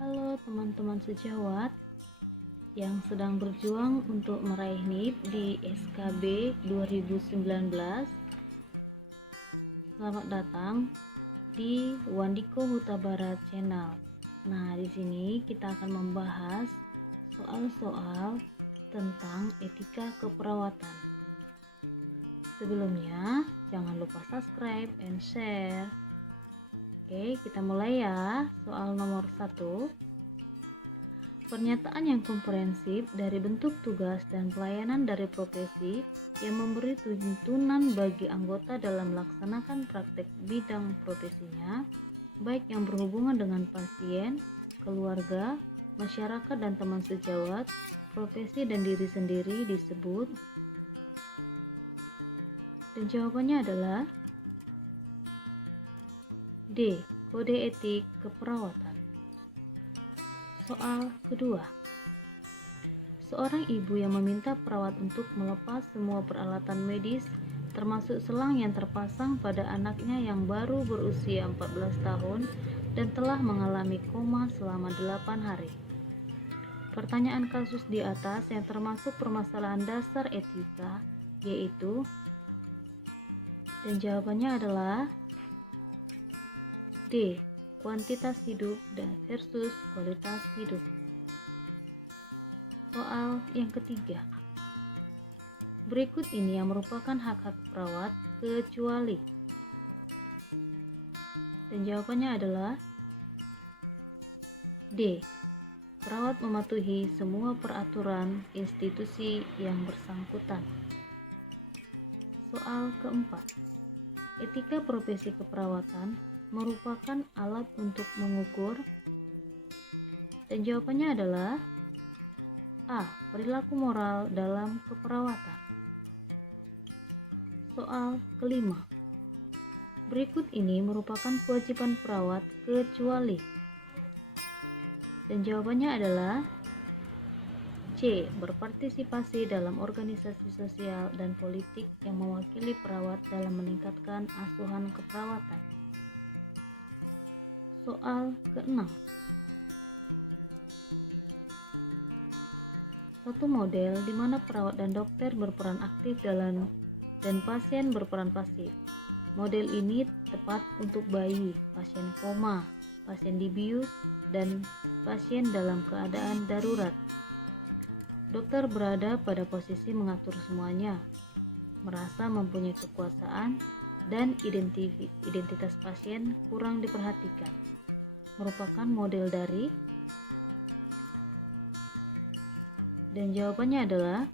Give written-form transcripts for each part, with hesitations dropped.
Halo teman-teman sejawat yang sedang berjuang untuk meraih NIP di SKB 2019. Selamat datang di Wandiko Huta Barat Channel. Nah, di sini kita akan membahas soal-soal tentang etika keperawatan. Sebelumnya, jangan lupa subscribe and share. Oke, kita mulai ya. Soal nomor 1. Pernyataan yang komprehensif dari bentuk tugas dan pelayanan dari profesi yang memberi tuntunan bagi anggota dalam melaksanakan praktek bidang profesinya, baik yang berhubungan dengan pasien, keluarga, masyarakat dan teman sejawat, profesi dan diri sendiri disebut. Dan jawabannya adalah D. Kode etik keperawatan. Soal kedua. Seorang ibu yang meminta perawat untuk melepas semua peralatan medis termasuk selang yang terpasang pada anaknya yang baru berusia 14 tahun dan telah mengalami koma selama 8 hari. Pertanyaan kasus di atas yang termasuk permasalahan dasar etika yaitu, dan jawabannya adalah D. Kuantitas hidup dan versus kualitas hidup. Soal yang ketiga. Berikut ini yang merupakan hak-hak perawat kecuali. Dan jawabannya adalah D. Perawat mematuhi semua peraturan institusi yang bersangkutan. Soal keempat. Etika profesi keperawatan merupakan alat untuk mengukur, dan jawabannya adalah A. Perilaku moral dalam keperawatan. Soal kelima. Berikut ini merupakan kewajiban perawat kecuali, dan jawabannya adalah C. Berpartisipasi dalam organisasi sosial dan politik yang mewakili perawat dalam meningkatkan asuhan keperawatan. Soal ke-6. Satu model di mana perawat dan dokter berperan aktif dan pasien berperan pasif. Model ini tepat untuk bayi, pasien koma, pasien dibius, dan pasien dalam keadaan darurat. Dokter berada pada posisi mengatur semuanya, merasa mempunyai kekuasaan, dan identitas pasien kurang diperhatikan. Merupakan model dari, dan jawabannya adalah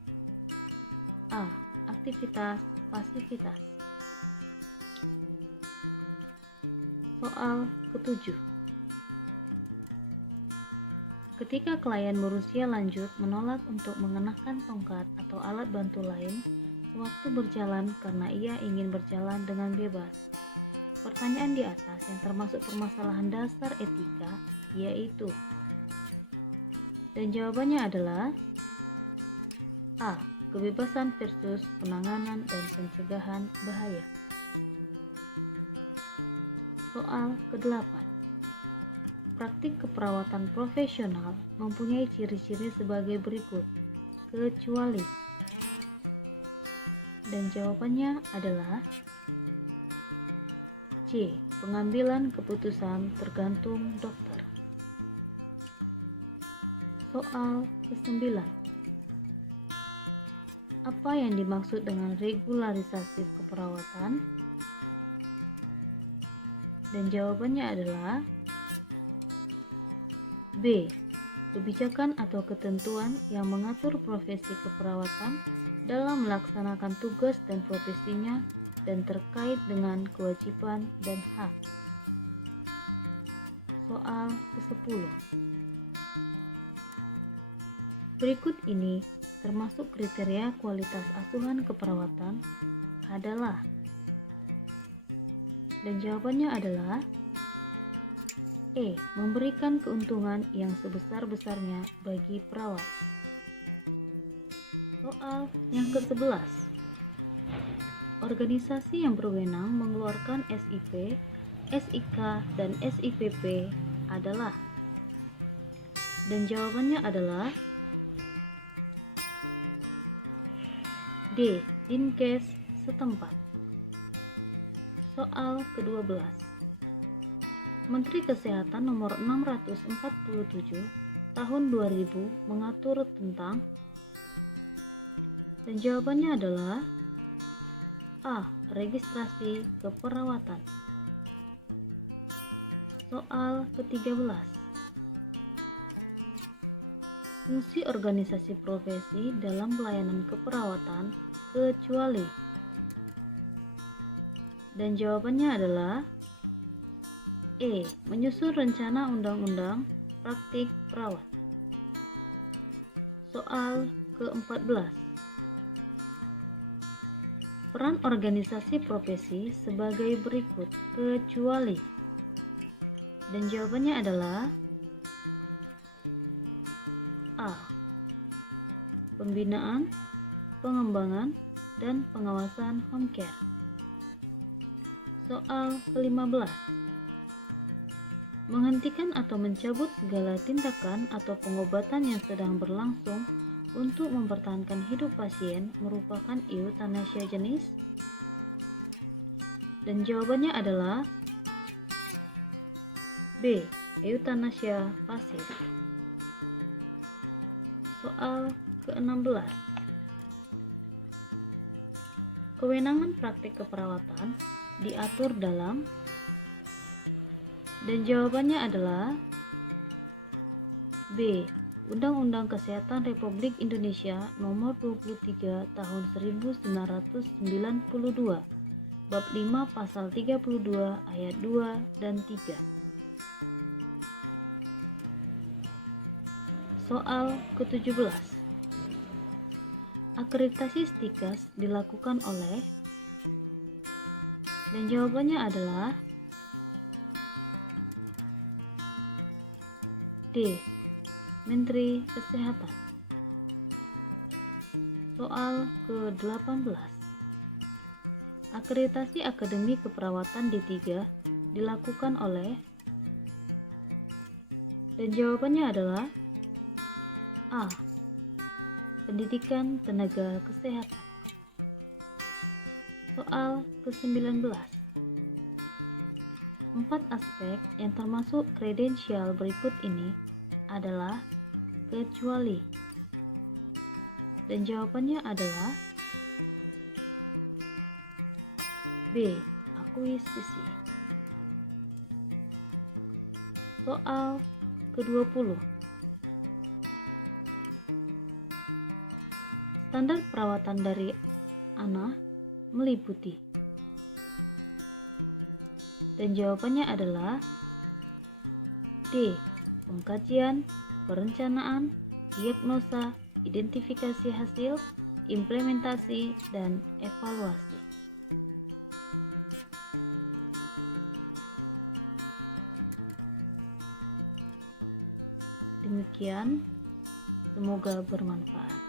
A. Aktivitas pasivitas. Soal ke-7. Ketika klien berusia lanjut menolak untuk mengenakan tongkat atau alat bantu lain sewaktu berjalan karena ia ingin berjalan dengan bebas. Pertanyaan di atas yang termasuk permasalahan dasar etika yaitu, dan jawabannya adalah A. Kebebasan versus penanganan dan pencegahan bahaya. Soal ke-8. Praktik keperawatan profesional mempunyai ciri-ciri sebagai berikut, kecuali, dan jawabannya adalah C. Pengambilan keputusan tergantung dokter. Soal ke-9. Apa yang dimaksud dengan regularisasi keperawatan? Dan jawabannya adalah B. Kebijakan atau ketentuan yang mengatur profesi keperawatan dalam melaksanakan tugas dan profesinya dan terkait dengan kewajiban dan hak. Soal ke-10. Berikut ini termasuk kriteria kualitas asuhan keperawatan adalah, dan jawabannya adalah E. Memberikan keuntungan yang sebesar-besarnya bagi perawat. Soal yang ke-11. Organisasi yang berwenang mengeluarkan SIP, SIK, dan SIPP adalah, Dan jawabannya adalah D. Dinkes setempat. Soal ke-12. Menteri Kesehatan nomor 647 tahun 2000 mengatur tentang, dan jawabannya adalah A. Registrasi keperawatan. Soal ke-13. Fungsi organisasi profesi dalam pelayanan keperawatan kecuali, dan jawabannya adalah E. Menyusun rencana undang-undang praktik perawat. Soal ke-14. Peran organisasi profesi sebagai berikut kecuali, dan jawabannya adalah A. Pembinaan, pengembangan, dan pengawasan home care. Soal ke-15. Menghentikan atau mencabut segala tindakan atau pengobatan yang sedang berlangsung untuk mempertahankan hidup pasien merupakan eutanasia jenis, dan jawabannya adalah B. Eutanasia pasif. Soal ke-16. Kewenangan praktik keperawatan diatur dalam, dan jawabannya adalah B. Undang-Undang Kesehatan Republik Indonesia Nomor 23 Tahun 1992, Bab 5 Pasal 32 Ayat 2 dan 3. Soal ke-17. Akreditasi STIKAS dilakukan oleh, dan jawabannya adalah D. Menteri Kesehatan. Soal ke-18. Akreditasi Akademi Keperawatan D3 dilakukan oleh, dan jawabannya adalah A. Pendidikan Tenaga Kesehatan. Soal ke-19. 4 aspek yang termasuk kredensial berikut ini adalah kecuali, dan jawabannya adalah B. Akuisisi. Soal ke-20. Standar perawatan dari ANA meliputi, dan jawabannya adalah D. Pengkajian, perencanaan, diagnosa, identifikasi hasil, implementasi, dan evaluasi. Demikian, semoga bermanfaat.